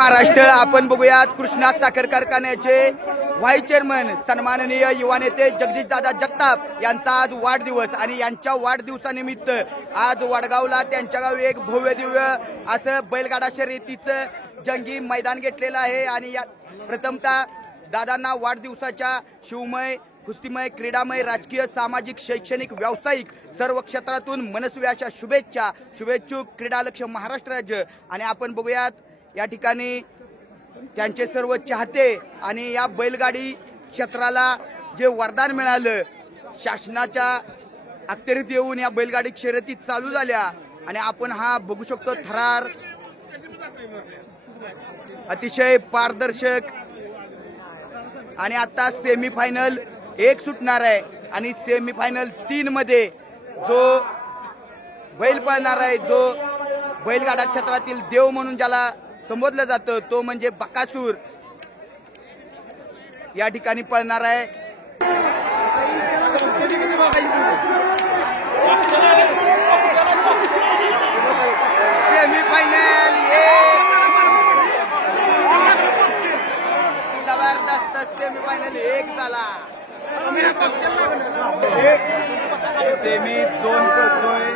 महाराष्ट्र आपण बघूयात कृष्णा साखर कारखान्याचे व्हाईस चेअरमन सन्माननीय युवा नेते जगदीशदादा जगताप यांचा आज वाढदिवस आणि यांच्या वाढदिवसानिमित्त आज वडगावला त्यांच्या गावी एक भव्य दिव्य असं बैलगाडा शर्यतीचं जंगी मैदान घेतलेलं आहे आणि या प्रथमतः दादांना वाढदिवसाच्या शिवमय कुस्तीमय क्रीडामय राजकीय सामाजिक शैक्षणिक व्यावसायिक सर्व क्षेत्रातून मनस्वी अशा शुभेच्छा शुभेच्छुक क्रीडालक्ष महाराष्ट्र राज्य। आणि आपण बघूयात या ठिकाणी त्यांचे सर्व चाहते आणि या बैलगाडी क्षेत्राला जे वरदान मिळालं शासनाच्या अखत्यारीत येऊन या बैलगाडी शर्यती चालू झाल्या आणि आपण हा बघू शकतो थरार अतिशय पारदर्शक। आणि आता सेमीफायनल एक सुटणार आहे आणि सेमीफायनल 3 मध्ये जो बैल पळणार आहे जो बैलगाडा क्षेत्रातील देव म्हणून ज्याला संबोधलं जातं तो म्हणजे बकासूर या ठिकाणी पळणार आहे। सेमीफायनल जबरदस्त सेमीफायनल 1 झाला। सेमी 2 पळतोय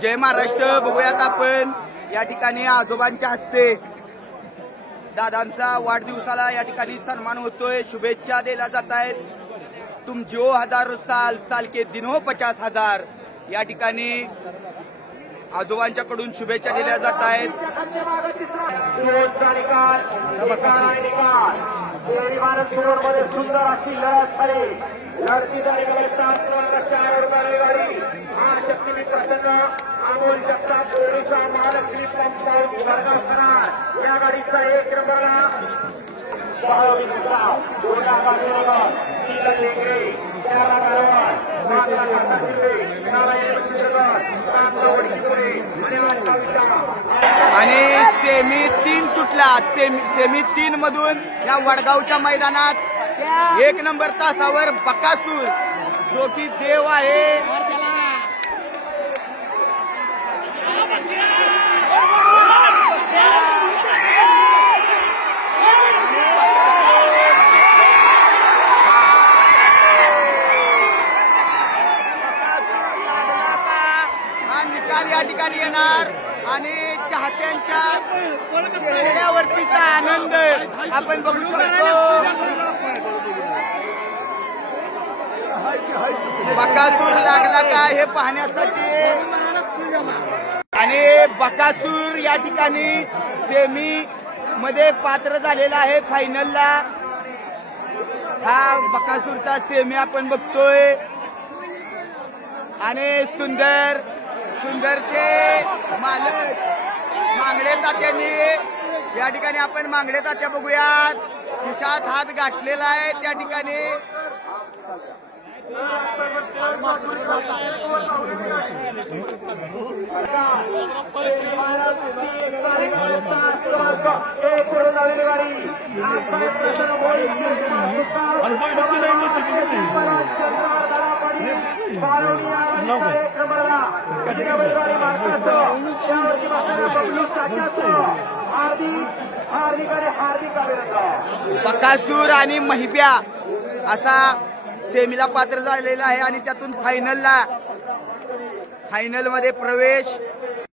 जय महाराष्ट्र। बघूयात आपण या ठिकाणी आजोबांच्या हस्ते दादांचा वाढदिवसाला या ठिकाणी सन्मान होतोय शुभेच्छा दिल्या जात आहेत। तुम जो 1000 साल साल के दिनो 50,000 या ठिकाणी आजोबांच्याकडून शुभेच्छा दिल्या जात आहेत। सुंदर अशी लढत झाली लढती झाली अमोल जगताप ओडिशा महालक्ष्मी पंप या गाडीचा 1 नंबरला आणि सेमी 3 सुटला। सेमी 3 मधून या वडगावच्या मैदानात 1 नंबर तासावर बकासूर जो की देव आहे या ठिकाणी येणार आणि चाहत्यांच्या चेहऱ्यावरतीचा आनंद आपण बघू शकतो। बकासूर लागला का हे पाहण्यासाठी आणि बकासूर या ठिकाणी सेमी मध्ये पात्र झालेला आहे फायनलला। हा बकासूरचा सेमी आपण बघतोय आणि सुंदरचे मालक मांगडे तात्यांनी या ठिकाणी आपण मांगडे तात्या बघूयात खिशात हात गाठलेला आहे त्या ठिकाणी। बकासूर आणि महिब्या असा सेमीला पात्र झालेला आहे आणि त्यातून फायनल मध्ये प्रवेश